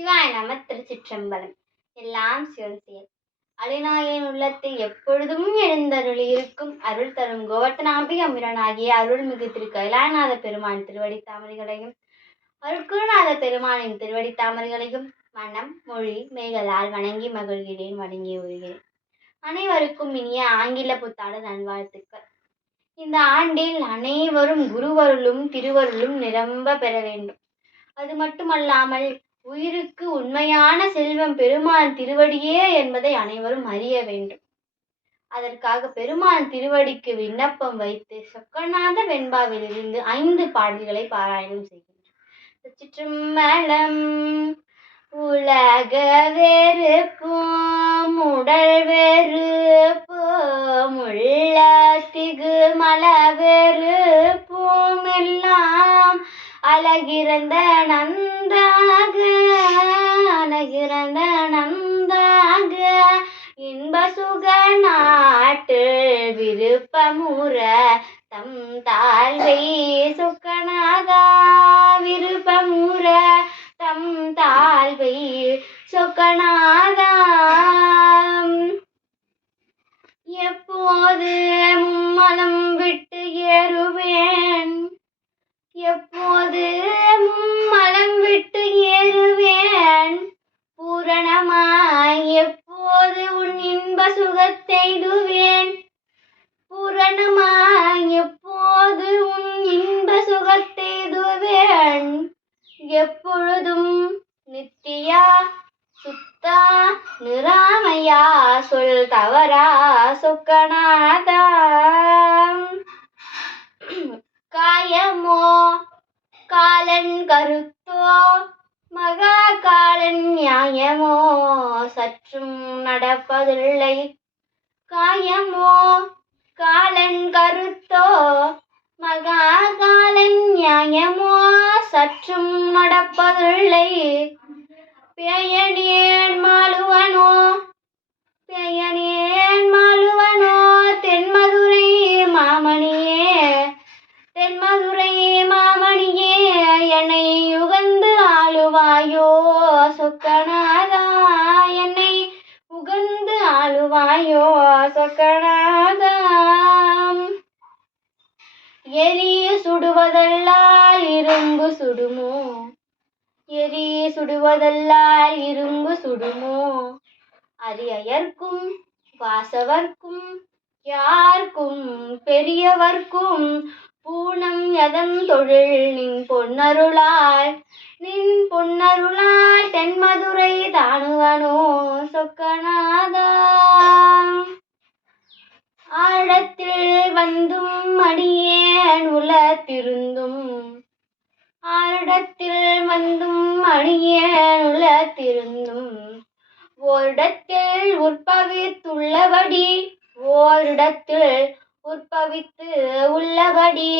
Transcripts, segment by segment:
சிவாய நம திருச்சிற்றம்பலம். எல்லாம் சிவன் செயல். அலிநாயன் உள்ளத்தில் எப்பொழுதும் எழுந்தருளி இருக்கும் அருள் தரும் கோவர்த்தனாபி அமிரனாகிய அருள்மிகு திரு கைலாயநாத பெருமான் திருவடி தாமரைகளையும் அருட்குருநாத பெருமானின் திருவடி தாமரைகளையும் மனம் மொழி மேகலால் வணங்கி மகிழ்கிறேன் வணங்கி வருகிறேன் அனைவருக்கும் இனிய ஆங்கில புத்தாண்டு நல்வாழ்த்துக்கள். இந்த ஆண்டில் அனைவரும் குருவருளும் திருவருளும் நிரம்ப பெற வேண்டும். அது மட்டுமல்லாமல் உயிருக்கு உண்மையான செல்வம் பெருமான் திருவடியே என்பதை அனைவரும் அறிய வேண்டும். அதற்காக பெருமான் திருவடிக்கு விண்ணப்பம் வைத்து சொக்கநாத வெண்பாவிலிருந்து ஐந்து பாடல்களை பாராயணம் செய்கின்றோம் சிற்றம்பலம் உலக வெறுப்பும் உடல் வெறுப்பும் உள்ள திகு அழகிறந்த நந்தாக அழகிறந்த நந்தாக. இன்ப சுக நாட்டு விருப்பமுற தம் தாழ்வை சொக்கனாகா விருப்பமுற தம் தாழ்வை சொக்கனாகா சுகத்தெய்துவேன் பூரணமாய் எப்போது உன் இன்ப சுகத்தெய்துவேன் எப்பொழுதும் நித்தியா சுத்தா நிராமையா சொல் தவறா சொக்கநாதா. காயமோ காலன் கருத்தோ மகா காலன் நியாயமோ சற்றும் நடப்பதில்லை. காயமோ? காலன் கருத்தோ? மகா காலன் நியாயமோ? சற்றும் நடப்பதில்லை. பேயடியேன் ஆளுவாயோ எரிய எரி சுடுவதல்லால் இரும்பு சுடுமோ? எரிய சுடுவதல்லால் இரும்பு சுடுமோ? அரியர்க்கும் வாசவர்க்கும் யார்க்கும் பெரியவர்க்கும் பூனம் எதன் தொழில் நின் பொன்னருளாய் நின் பொன்னருளாய் தென்மதுரை தானுவனோ? சொக்கநாதா ஆழத்தில் வந்தும் அடியேன் உலத்திருந்தும் ஆரிடத்தில் வந்தும் அடியேன் உலத்திருந்தும் ஓரிடத்தில் உற்பவித்துள்ளபடி ஓரிடத்தில் உற்பவித்து உள்ளபடி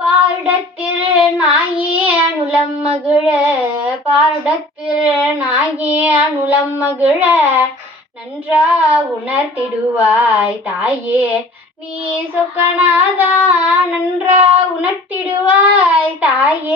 பாரிடத்தில் நாயேன் உளம் மகிழ பாரிடத்தில் நாயேன் உளம் மகிழ நன்றா உணர்த்திடுவாய் தாயே. நீ சொக்கனாதா நன்றா உணர்த்திடுவாய் தாயே.